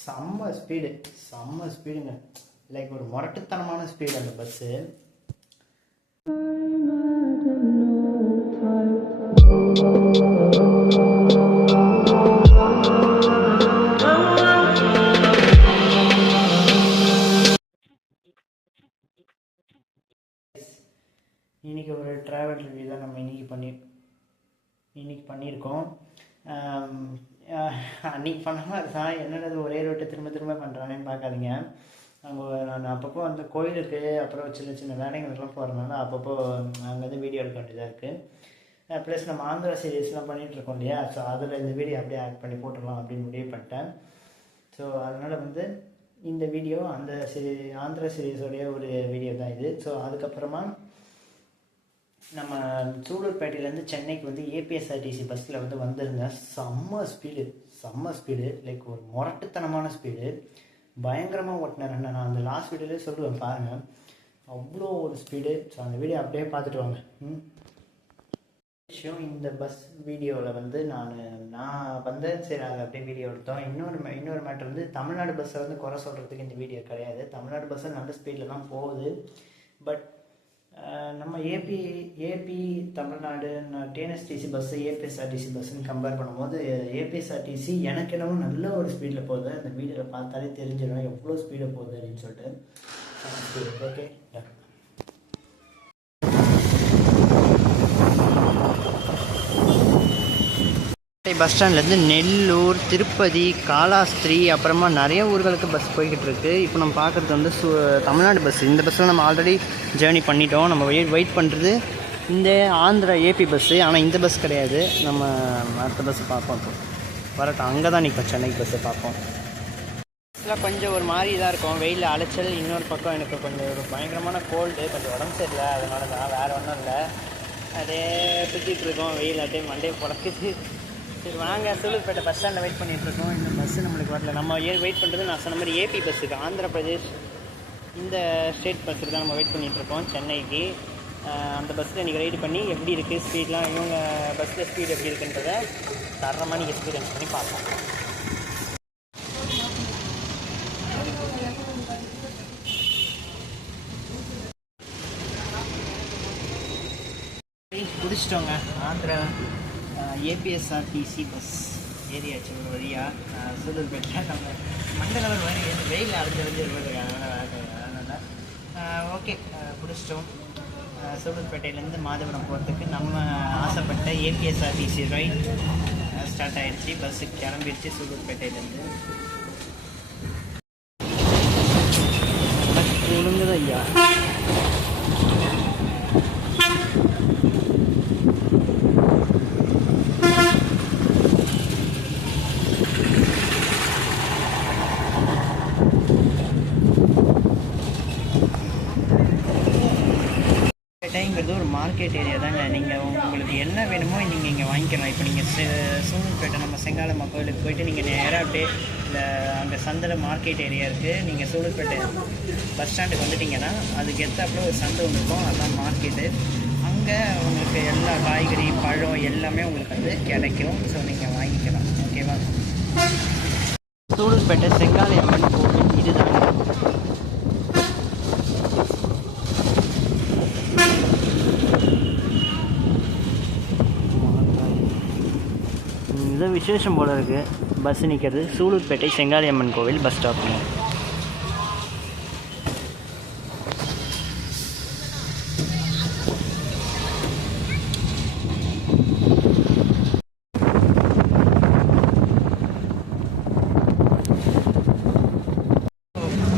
செம்ம ஸ்பீடுங்க. லைக் ஒரு முரட்டுத்தனமான ஸ்பீடு அந்த பஸ்ஸு. இன்றைக்கி ஒரு ட்ராவல் ரிவ்யூ தான் நம்ம இன்றைக்கி பண்ணியிருக்கோம். அன்றைக்கி பண்ணாமல் அதுதான் என்னென்னது ஒரே ரோட்டை திரும்ப பண்ணுறானேன்னு பார்க்காதீங்க. நான் அப்பப்போ அந்த கோயிலுக்கு அப்புறம் சின்ன சின்ன வேலைங்களுக்கெல்லாம் போகிறதுனால அப்பப்போ அங்கேருந்து வீடியோ எடுக்க வேண்டியதாக இருக்குது. ப்ளஸ் நம்ம ஆந்திரா சீரீஸ்லாம் பண்ணிகிட்ருக்கோம் இல்லையா, ஸோ அதில் இந்த வீடியோ அப்படியே ஆட் பண்ணி போட்டுடலாம் அப்படின்னு முடிவு பண்ணிட்டேன். ஸோ அதனால் இந்த வீடியோ அந்த ஆந்திரா சீரீஸோடைய ஒரு வீடியோ தான் இது. ஸோ அதுக்கப்புறமா நம்ம சூலூர்பேட்டையிலேருந்து சென்னைக்கு ஏபிஎஸ்ஆர்டிசி பஸ்ஸில் வந்திருந்தேன். செம்ம ஸ்பீடு லைக் ஒரு முரட்டுத்தனமான ஸ்பீடு. பயங்கரமாக ஓட்டினேன். நான் அந்த லாஸ்ட் வீடியோலேயே சொல்லுவேன் பாருங்கள், அவ்வளோ ஒரு ஸ்பீடு. ஸோ அந்த வீடியோ அப்படியே பார்த்துட்டு வாங்க. விஷயம் இந்த பஸ் வீடியோவில் நான் வந்தேன், சரி அதை அப்படியே வீடியோ எடுத்தோம். இன்னொரு மேட்ரு தமிழ்நாடு பஸ்ஸை குறை சொல்கிறதுக்கு இந்த வீடியோ கிடையாது. தமிழ்நாடு பஸ்ஸு நல்ல ஸ்பீடில் தான் போகுது. பட் நம்ம AP Tamil Nadu TNSTC bus APSRTC பஸ்ஸுன்னு கம்பேர் பண்ணும்போது ஏபிஎஸ்ஆர்டிசி எனக்கு என்னவோ நல்ல ஒரு ஸ்பீடில் போகுது. அந்த வீடியோவில் பார்த்தாலே தெரிஞ்சிடும் எவ்வளோ ஸ்பீடில் போகுது அப்படின்னு சொல்லிட்டு. ஓகே, பஸ் ஸ்டாண்ட்லேருந்து நெல்லூர், திருப்பதி, காலாஸ்திரி, அப்புறமா நிறைய ஊர்களுக்கு பஸ் போய்கிட்டு இருக்குது. இப்போ நம்ம பார்க்குறது தமிழ்நாடு பஸ். இந்த பஸ்ஸில் நம்ம ஆல்ரெடி ஜேர்னி பண்ணிட்டோம். நம்ம வெயிட் பண்ணுறது இந்த ஆந்திரா ஏபி பஸ்ஸு. ஆனால் இந்த பஸ் கிடையாது. நம்ம அடுத்த பஸ்ஸு பார்ப்போம். இப்போ வரட்டும், அங்கே தான் நிற்போம். சென்னை பஸ்ஸை பார்ப்போம். பஸ்ஸில் கொஞ்சம் ஒரு மாதிரி இதாக இருக்கும், வெயில் அலைச்சல். இன்னொரு பக்கம் எனக்கு கொஞ்சம் ஒரு பயங்கரமான கோல்டு, கொஞ்சம் உடம்பு சரியில்லை. அதனால தான், வேறு ஒன்றும் இல்லை. அதே சுற்றிட்டு இருக்கோம், வெயில் அப்படியே மண்டே புழக்குது. சரி வாங்க, சூலூர்பேட்டை பஸ் ஸ்டாண்டில் வெயிட் பண்ணிகிட்ருக்கோம். இந்த பஸ்ஸு நம்மளுக்கு வரல. நம்ம வெயிட் பண்ணுறது நான் சொன்ன மாதிரி ஏபி பஸ்ஸுக்கு, ஆந்திர பிரதேஷ் இந்த ஸ்டேட் பஸ்ஸுக்கு தான் நம்ம வெயிட் பண்ணிகிட்ருக்கோம் சென்னைக்கு. அந்த பஸ்ஸில் இன்றைக்கி ரைடு பண்ணி எப்படி இருக்குது ஸ்பீட்லாம், இவங்க பஸ்ஸில் ஸ்பீடு எப்படி இருக்குன்றதை தரமாக நீங்கள் எக்ஸ்பீரியன்ஸ் பண்ணி பார்ப்போம். பிடிச்சிட்டோங்க, ஆந்திரா ஏபிஎஸ்ஆர்டிசி பஸ் ஏரியாச்சு ஒரு வழியாக. சூலூர்பேட்டில் நம்ம மண்டலம் வரை வெயில் அடைஞ்சு வருது. அதனால் ஓகே, பிடிச்சிட்டோம். சூலூர்பேட்டையிலேருந்து மாதவரம் போகிறதுக்கு நம்ம ஆசைப்பட்ட ஏபிஎஸ்ஆர்டிசி ரைட் ஸ்டார்ட் ஆகிடுச்சு. பஸ்ஸு கிளம்பிடுச்சு சூலூர்பேட்டையிலேருந்து. ஒழுங்குதான் ஐயா. பேட்டைங்கிறது ஒரு மார்க்கெட் ஏரியா தாங்க. நீங்கள் உங்களுக்கு என்ன வேணுமோ நீங்கள் இங்கே வாங்கிக்கலாம். இப்போ நீங்கள் சூலூர்பேட்டை நம்ம செங்காலம்மா கோயிலுக்கு போயிட்டு நீங்கள் நேராக அப்படியே இல்லை அங்கே சந்தை மார்க்கெட் ஏரியா இருக்குது. நீங்கள் சூலூர்பேட்டை பஸ் ஸ்டாண்டுக்கு வந்துட்டிங்கன்னா அதுக்கு எத்தாப்புல ஒரு சந்தை ஒன்று இருக்கும், அதுதான் மார்க்கெட்டு. அங்கே உங்களுக்கு எல்லா காய்கறி, பழம் எல்லாமே உங்களுக்கு கிடைக்கும். ஸோ நீங்கள் வாங்கிக்கலாம். ஓகேவா? சூலூர்பேட்டை செங்காலம்மன் கோவில் இதுதாங்க. இது விசேஷம் போல் இருக்குது. பஸ் நிற்கிறது சூலூர்பேட்டை செங்காலியம்மன் கோவில் பஸ் ஸ்டாப்புங்க.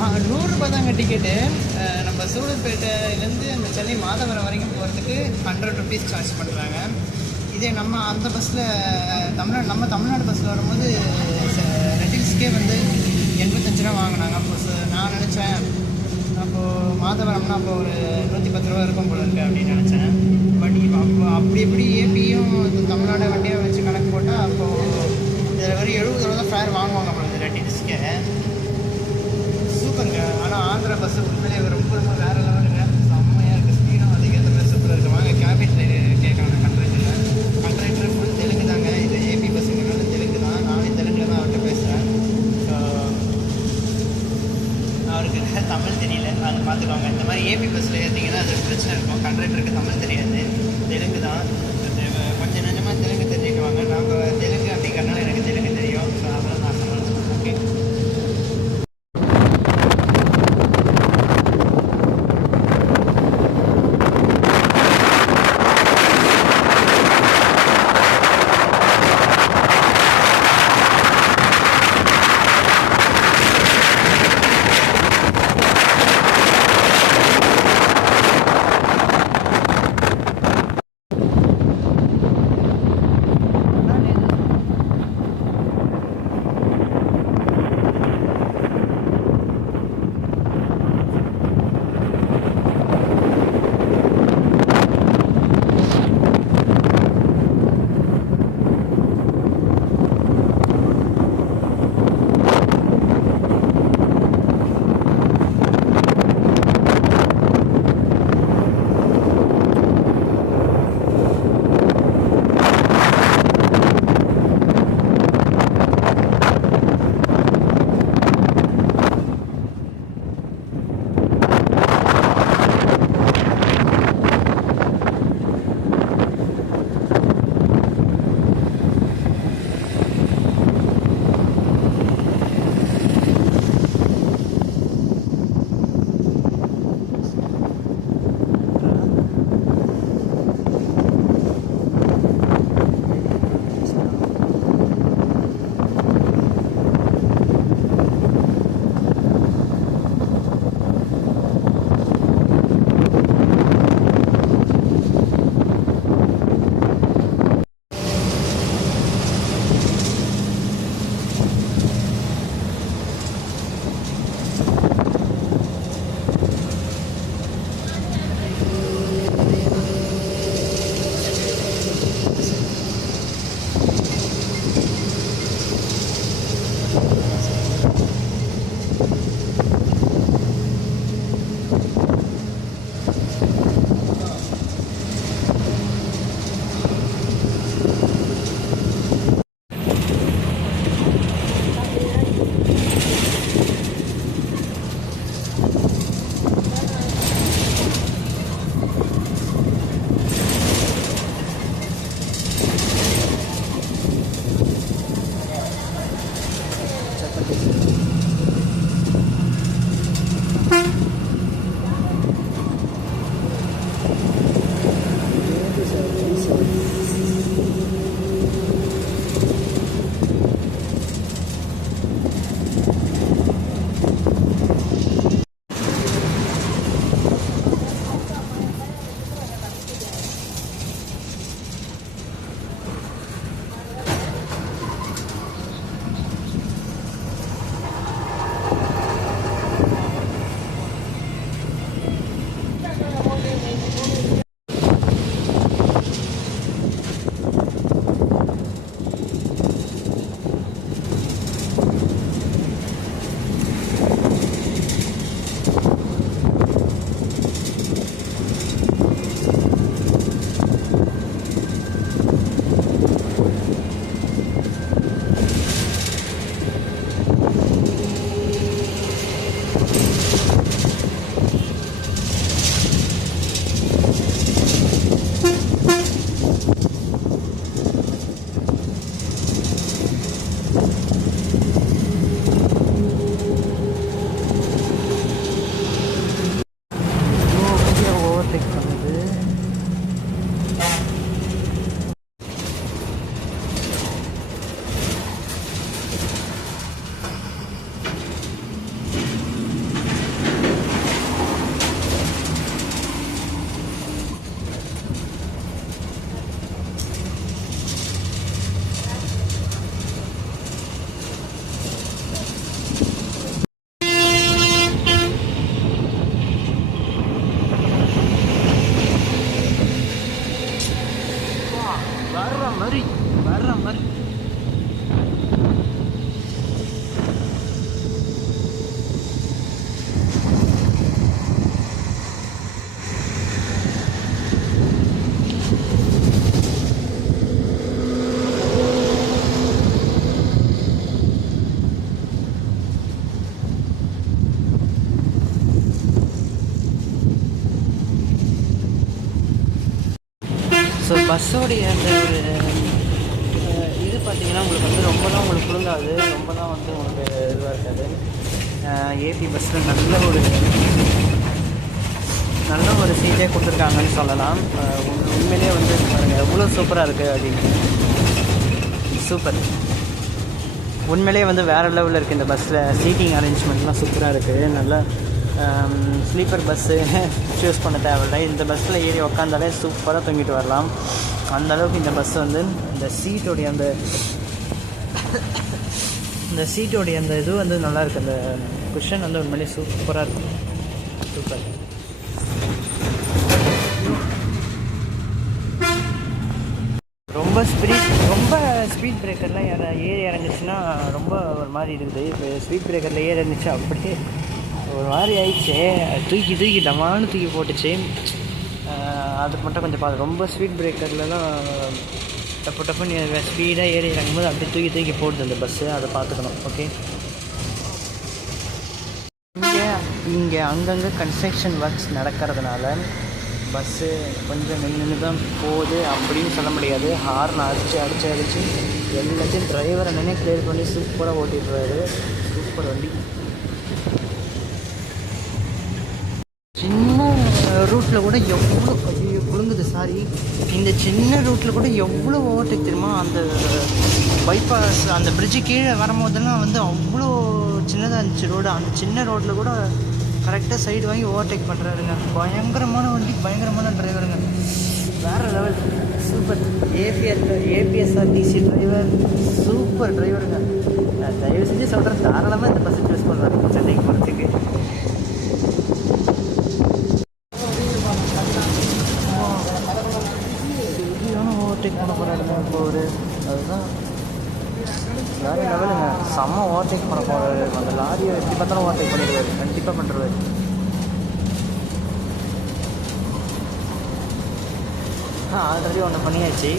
₹100 தாங்க டிக்கெட்டு. நம்ம சூலூர்பேட்டையிலேருந்து அந்த சென்னை மாதவரம் வரைக்கும் போகிறதுக்கு ₹100 சார்ஜ் பண்ணுறாங்க. இதே நம்ம அந்த பஸ்ஸில் நம்ம தமிழ்நாடு பஸ்ஸில் வரும்போது ரெட்டில்ஸ்க்கே ₹85 வாங்கினாங்க. அப்போ நான் நினச்சேன் அப்போது மாதவரம்னா அப்போ ஒரு ₹110 இருக்கும் போல இருக்குது அப்படின்னு நினச்சேன். பட் இப்போ அப்படி எப்படி ஏபியும் தமிழ்நாடு வண்டியாக வச்சு கணக்கு போட்டால் அப்போது இதில் வெறும் ₹70 தான் ஃபேர் வாங்குவாங்க போல ரெட்டில்ஸ்க்கே. சூப்பருங்க. ஆனால் ஆந்திரா பஸ்ஸு உண்மையிலே ரொம்ப வேறு லெவலுங்க. செம்மையாக இருக்குது, ஸ்பீடும் அதுக்கேற்ற மாதிரி சூப்பராக இருக்குது. வாங்க கேபின் கேட்கலாம். ஃபுல் தெலுங்கு தாங்க. இது ஏபி பஸ்ஸுங்கிறது தெலுங்கு தான். நானே தெலுங்கில் தான் அவர்கிட்ட பேசுகிறேன். ஸோ பார்த்துக்கோங்க. இந்த மாதிரி ஏபி பஸ்ஸில் ஏற்றிங்கன்னா அது பிரச்சனை இருக்கும். கண்டக்டருக்கு தமிழ் தெரியாது, தெலுங்கு தான். கொஞ்சம் கொஞ்சமாக தெலுங்கு தெரிஞ்சுக்குவாங்க. நாங்கள் தெலுங்கு அப்படிங்கிறனால எனக்கு தெலுங்கு தெரியும். ஸோ அதெல்லாம் நான் சமாளிச்சுக்கேன். ஓகே. பஸ்ஸோடைய அந்த ஒரு இது பார்த்திங்கன்னா உங்களுக்கு வந்து ரொம்பலாம் உங்களுக்கு குழுங்காது, ரொம்பலாம் வந்து உங்களுக்கு இதுவாக இருக்காது. ஏபி பஸ்ஸில் நல்ல ஒரு சீட்டே கொடுத்துருக்காங்கன்னு சொல்லலாம். உண்மையிலே வந்து பாருங்கள் எவ்வளோ சூப்பராக இருக்குது அப்படின்னு. சூப்பர், உண்மையிலே வந்து வேறு லெவலில் இருக்குது இந்த பஸ்ஸில். சீட்டிங் அரேஞ்ச்மெண்ட்லாம் சூப்பராக இருக்குது. நல்லா ஸ்லீப்பர் பஸ்ஸு சூஸ் பண்ண தேவையில்லை. இந்த பஸ்ஸில் ஏறி உக்காந்தாலே சூப்பராக தூங்கிட்டு வரலாம். அந்தளவுக்கு இந்த பஸ் வந்து இந்த சீட்டோடைய அந்த இது வந்து நல்லாயிருக்கு. அந்த குஷன் வந்து உண்மையிலே சூப்பராக இருக்கும். சூப்பர். ரொம்ப ஸ்பீட் பிரேக்கர்லாம் ஏறி இறங்குச்சுன்னா ரொம்ப ஒரு மாதிரி இருக்குது. இப்போ ஸ்பீட் பிரேக்கரில் ஏறி இருந்துச்சு அப்படியே ஒரு மாதிரி ஆயிடுச்சு. தூக்கி டமான்னு தூக்கி போட்டுச்சு. அது மட்டும் கொஞ்சம் பார்த்து. ரொம்ப ஸ்பீட் பிரேக்கர்லாம் டப்புன்னு ஸ்பீடாக ஏறி இறங்கும்போது அப்படியே தூக்கி போடுது அந்த பஸ்ஸு. அதை பார்த்துக்கணும். ஓகே, இங்கே அங்கங்கே கன்ஸ்ட்ரக்ஷன் ஒர்க்ஸ் நடக்கிறதுனால பஸ்ஸு கொஞ்சம் நின்று தான் போகுது அப்படின்னு சொல்ல முடியாது. ஹார்ன் அடித்து எல்லாத்தையும் டிரைவரை நின்று கிளியர் பண்ணி சூப்பராக ஓட்டிடுறாரு. சூப்பர் வண்டி. சின்ன ரூட்டில் கூட எவ்வளோ குலுங்குது. இந்த சின்ன ரூட்டில் கூட எவ்வளோ ஓவர்டேக் தெரியுமா? அந்த பைபாஸ் அந்த பிரிட்ஜு கீழே வரும்போதெல்லாம் வந்து அவ்வளோ சின்னதாக இருந்துச்சு ரோடு. அந்த சின்ன ரோட்டில் கூட கரெக்டாக சைடு வாங்கி ஓவர்டேக் பண்ணுறாருங்க. பயங்கரமான வண்டி, பயங்கரமான டிரைவருங்க. வேறு level. Super. APSRTC driver, super டிரைவருங்க. தயவு செஞ்சு சொல்கிறேன், தாராளமாக இந்த பஸ்ஸை சூஸ் பண்ணுவாங்க சென்னைக்கு போகிறதுக்கு. ஓவர்டேக் பண்ண போகிறாருங்க இப்போ அதுதான் வேறு லெவலுங்க. செம்ம ஓவர்டேக் பண்ண போகிறாரு. அந்த லாரியை எப்படி பார்த்தாலும் ஓவர்டேக் பண்ணிடுவார், கண்டிப்பாக பண்ணுறாரு. ஆல்ரெடி ஒன்று பண்ணியாச்சு.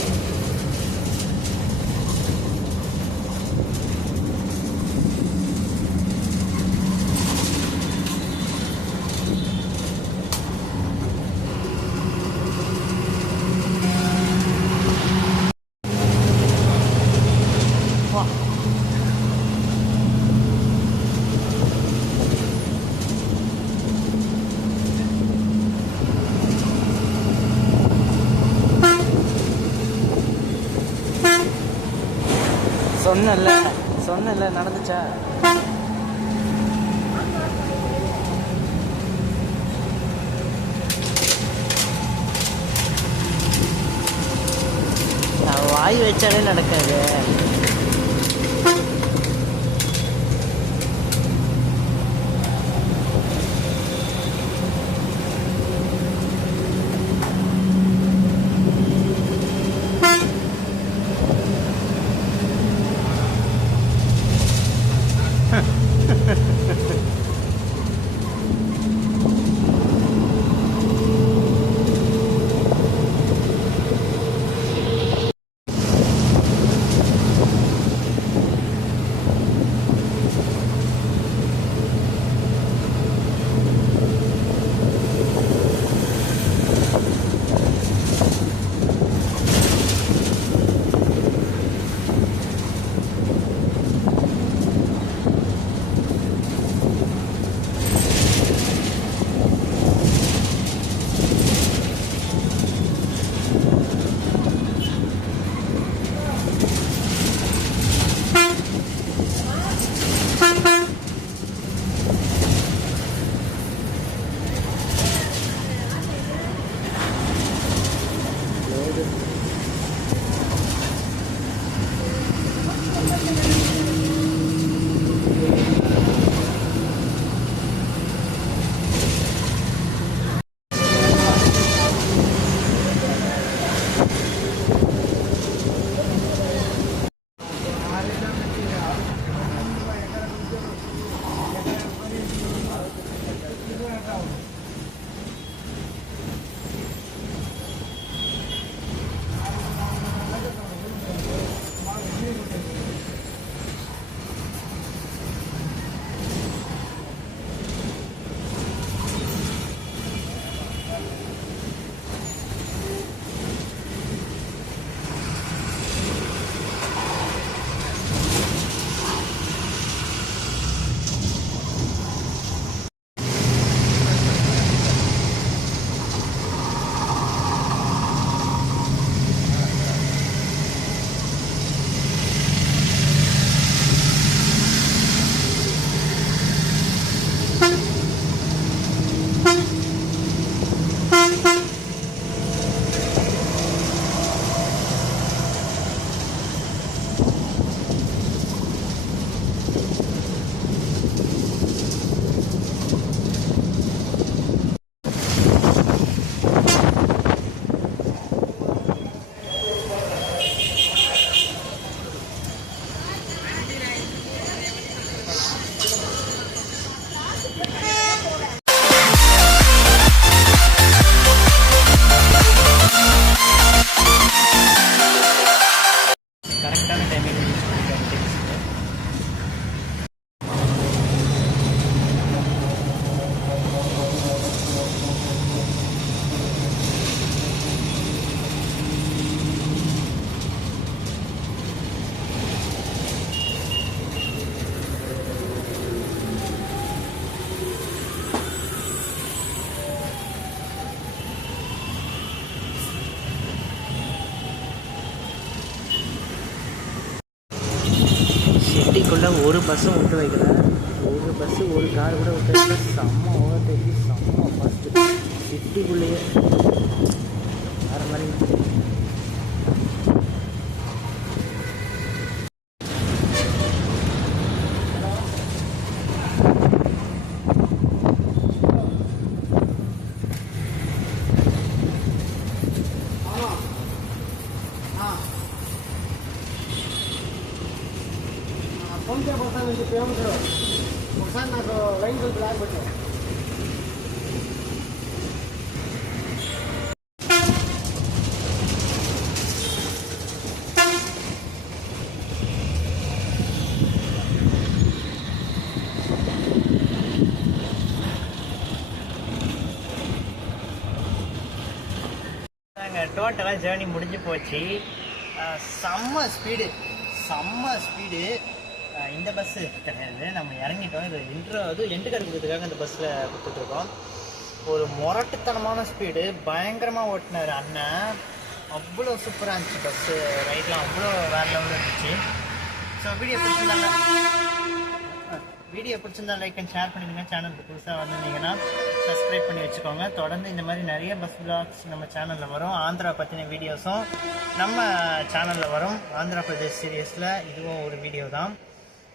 சொன்னல நடந்துச்சா? வாய் வச்சாலே நடக்காது. ஒரு பஸ்ஸும் விட்டு வைக்கல, ஒரு பஸ்ஸு ஒரு கார் கூட விட்டு வைக்கல. செம்ம ஓவர்டேக்கு, செம்ம ஃபஸ்ட்டு சிட்டிக்குள்ளேயே வேறு மாதிரி. फोन पे बोलता है पेमेंट करो बोलता నాకు లైన్ కు బ్లాక్ పెట్టు. டோட்டலாக ஜேர்னி முடிஞ்சு போச்சு. செம்ம ஸ்பீடு, செம்ம ஸ்பீடு. இந்த பஸ்ஸு கிடையாது, நம்ம இறங்கிட்டோம். இது அதுவும் எண்டு கார்டு கொடுக்கறதுக்காக இந்த பஸ்ஸில் கொடுத்துட்ருக்கோம். ஒரு முரட்டுத்தனமான ஸ்பீடு, பயங்கரமாக ஓட்டினார் அண்ணன். அவ்வளோ சூப்பராக இருந்துச்சு பஸ்ஸு, ரைட்லாம் அவ்வளோ வேறு லெவலில் இருந்துச்சு. ஸோ வீடியோ பிடிச்சிருந்தா லைக் அண்ட் ஷேர் பண்ணிடுங்க. சேனலுக்கு புதுசாக வந்திருந்தீங்கன்னா சப்ஸ்கிரைப் பண்ணி வச்சுக்கோங்க. தொடர்ந்து இந்த மாதிரி நிறைய பஸ் விளாக்ஸ் நம்ம சேனலில் வரும். ஆந்திரா பற்றின வீடியோஸும் நம்ம சேனலில் வரும். ஆந்திரா பிரதேஷ் சீரியஸில் இதுவும் ஒரு வீடியோ தான்.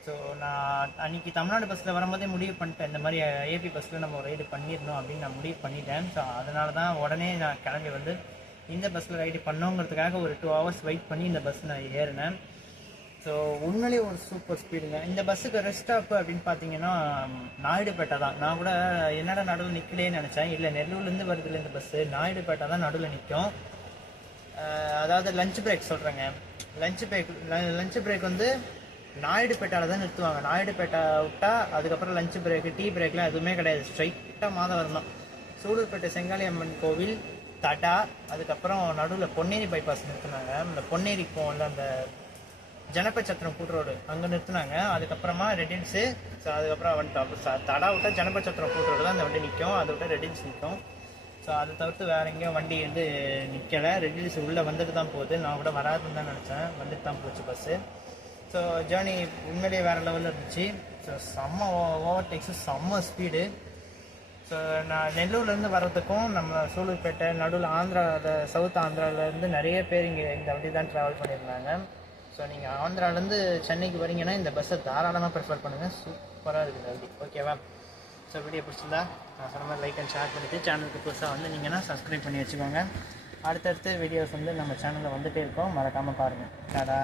ஸோ நான் அன்றைக்கி தமிழ்நாடு பஸ்ஸில் வரும்போதே முடிவு பண்ணிட்டேன், இந்த மாதிரி ஏபி பஸ்ஸில் நம்ம ரைடு பண்ணிடணும் அப்படின்னு நான் முடிவு பண்ணிட்டேன். ஸோ அதனால தான் உடனே நான் கிளம்பி வந்து இந்த பஸ்ஸில் ரைடு பண்ணோங்கிறதுக்காக ஒரு 2 hours வெயிட் பண்ணி இந்த பஸ் நான் ஏறினேன். ஸோ உண்மையிலேயே ஒரு சூப்பர் ஸ்பீடுங்க. இந்த பஸ்ஸுக்கு ரெஸ்ட் ஸ்டாப் அப்படின்னு பார்த்தீங்கன்னா நாயுடுபேட்டை தான். நான் கூட என்னடா நடுவில் நிற்கலேன்னு நினச்சேன். இல்லை, நெல்லூர்லேருந்து வருதுல இந்த பஸ்ஸு, நாயுடுபேட்டை தான் நடுவில் நிற்கும். அதாவது லஞ்ச் பிரேக் சொல்கிறேங்க. லஞ்ச் பிரேக் வந்து நாயுடுபேட்டாவில் தான் நிறுத்துவாங்க. நாயுடுபேட்டை விட்டால் அதுக்கப்புறம் லஞ்ச் பிரேக்கு, டீ பிரேக்லாம் எதுவுமே கிடையாது. ஸ்ட்ரைட்டாக மாதவரம் தான். சூலூர்பேட்டை செங்காளி அம்மன் கோவில், தடா, அதுக்கப்புறம் நடுவில் பொன்னேரி பைபாஸ் நிறுத்தினாங்க. இந்த பொன்னேரி போகல அந்த ஜனபச்சத்திரம் கூட்டு ரோடு அங்கே நிறுத்தினாங்க. அதுக்கப்புறமா ரெட்டில்ஸு. ஸோ அதுக்கப்புறம் வந்துட்டோம். தடா விட்டால் ஜனபச்சத்திரம் கூட்டு ரோடு தான் அந்த வண்டி நிற்கும், அதை விட்டால் ரெட்டில்ஸ் நிற்கும். ஸோ அதை தவிர்த்து வேறு எங்கேயும் வண்டி வந்து நிற்கலை. ரெட்டில்ஸ் உள்ளே வந்துட்டு தான் போகுது. நான் கூட வராதுன்னு தான் நினச்சேன், வந்துட்டு தான் போச்சு பஸ்ஸு. ஸோ ஜேர்னி உண்மையிலேயே வேறு லெவலில் இருந்துச்சு. ஸோ செம்ம ஓவர்டேக்ஸு, செம்ம ஸ்பீடு. ஸோ நான் நெல்லூர்லேருந்து வர்றதுக்கும் நம்ம சூலூர்பேட்டை நடுவில் ஆந்திராவில், சவுத் ஆந்திராவிலேருந்து நிறைய பேர் இங்கே இந்த வண்டி தான் ட்ராவல் பண்ணியிருந்தாங்க. ஸோ நீங்கள் ஆந்திராவிலேருந்து சென்னைக்கு வரீங்கன்னா இந்த பஸ்ஸை தாராளமாக ப்ரிஃபர் பண்ணுங்கள். சூப்பராக இருக்குது வண்டி. ஓகேவா? ஸோ வீடியோ பிடிச்சிருந்தா நான் சொன்ன மாதிரி லைக் அண்ட் ஷேர் பண்ணிவிட்டு சேனலுக்கு புதுசாக வந்து நீங்கன்னா சப்ஸ்கிரைப் பண்ணி வச்சுக்கோங்க. அடுத்தடுத்து வீடியோஸ் வந்து நம்ம சேனலில் வந்துகிட்டே இருக்கோம், மறக்காமல் பாருங்கள். டாடா.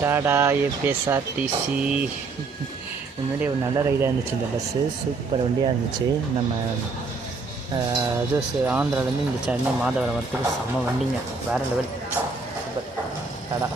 டாடா ஏபிஎஸ்ஆர்டிசி. உண்மையிலேயே ஒரு நல்ல ரைடாக இருந்துச்சு இந்த பஸ்ஸு, சூப்பர் வண்டியாக இருந்துச்சு. நம்ம ஆந்திராவிலேருந்து இந்த சென்னை மாதவரம் வரத்துக்கு செம்ம வண்டிங்க, வேறு லெவல், சூப்பர். டாடா.